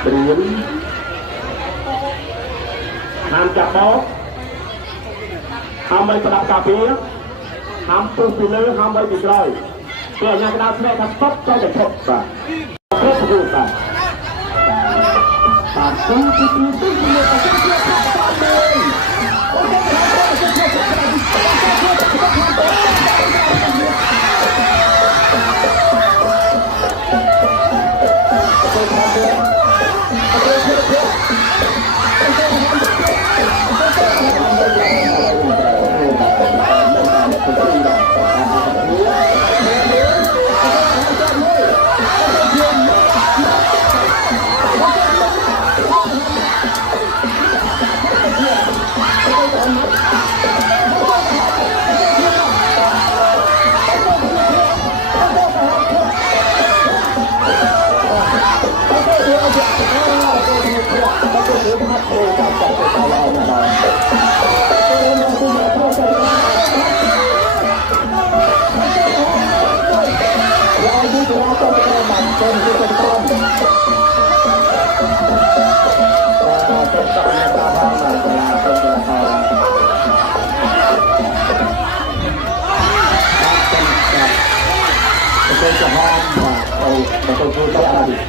เหรียญห้ามจับบอลห้ามไปประดับกาเปียห้ามตุ้งปีเลยห้ามไปติดเลยเพื่อยังกระดาษแม่ทับต๊อบใจจะชกป่ะเพื่อพูดป่ะตัดตุ้งตุ้งตุ้งเลยตัดตุ้งเลยตัด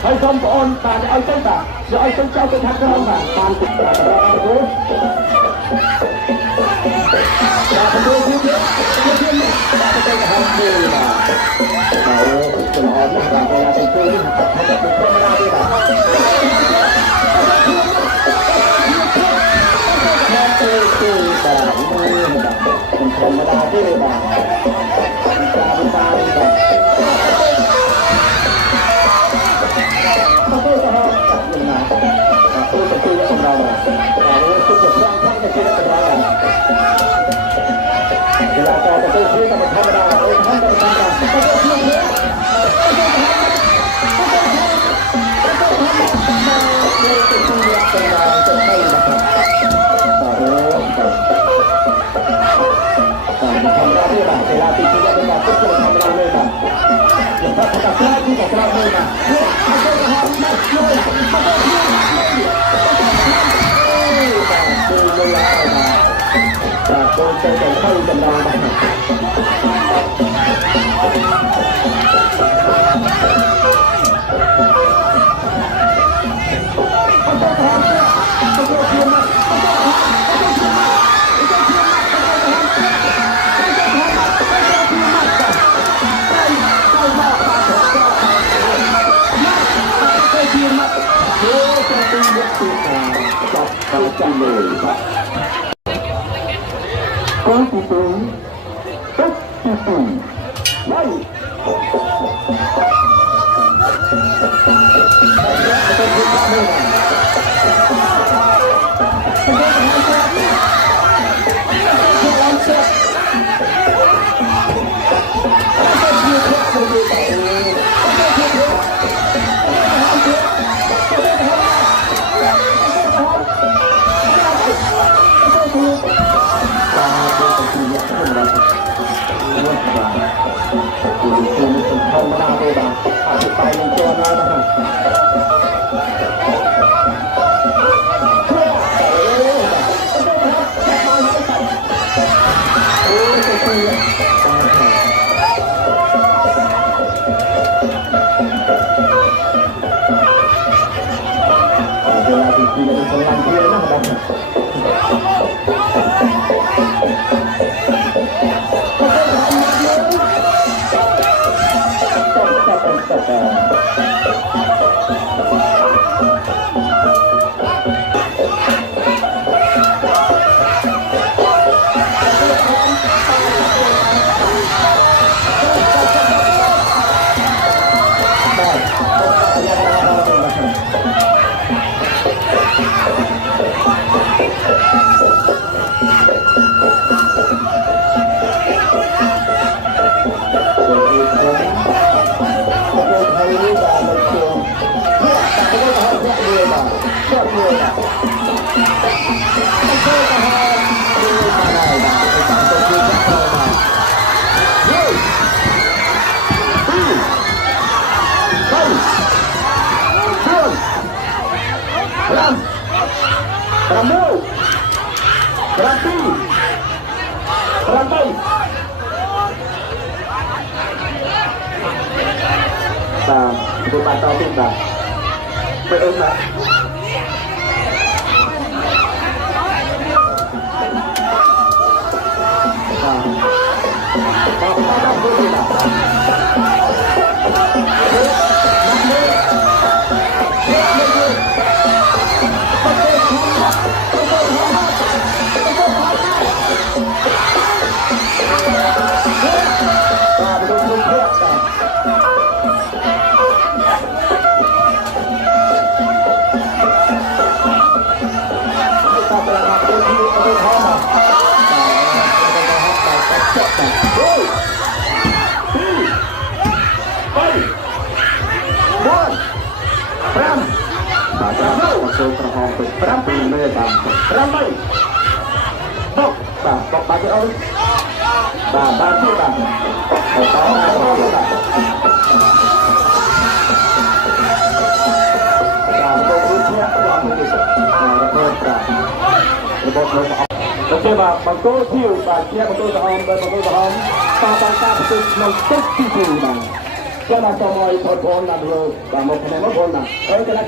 ให้ส้มโอนตาจะเอาส้มตาจะเอาส้มเจ้าไปทักเราตาตามติดตาตาดูตาดูที่เยอะที่เยอะตาจะเป็นทำดีนะเราเป็นออมนะเวลาเป็นผู้ที่เขาจะเป็นคนไม่ได้ด้วยนะแค่ตีแบบนี้เป็นคนไม่ได้ด้วยนะตาเวลาต่อจะต้องซื้อกับธรรมดาเองท่านจะทำกันก็ต้องเชื่อเยอะเวลาตีที่จะเป็นการพูดธรรมดาเลยนะอย่างถ้าจะกล้าที่จะกล้าเลยนะเขาจะทำไม่เลยเขาจะทำไม่เลยดูเวลานะจากโดนใจเข้ากันได้จับจังเลยครับก้อนตุ้งตุ๊กตุ้งไล่ธรรมดาตัวบ้าอาจจะไปในตัวนั้นนะครับเวลาที่คุยกันเป็นลังเทียนนะครับ Rambu, Rampi, Rampai. Kita patah kita. Betul tak? Ramai, ramai, bok, bok bagi orang, bagi bang, Okey, bang tu hiu, bagi bang tu tahun, bang tu tahun, tak tu non tipu bang. Jangan semua ikut bola dulu, bang mau kena bola. Kena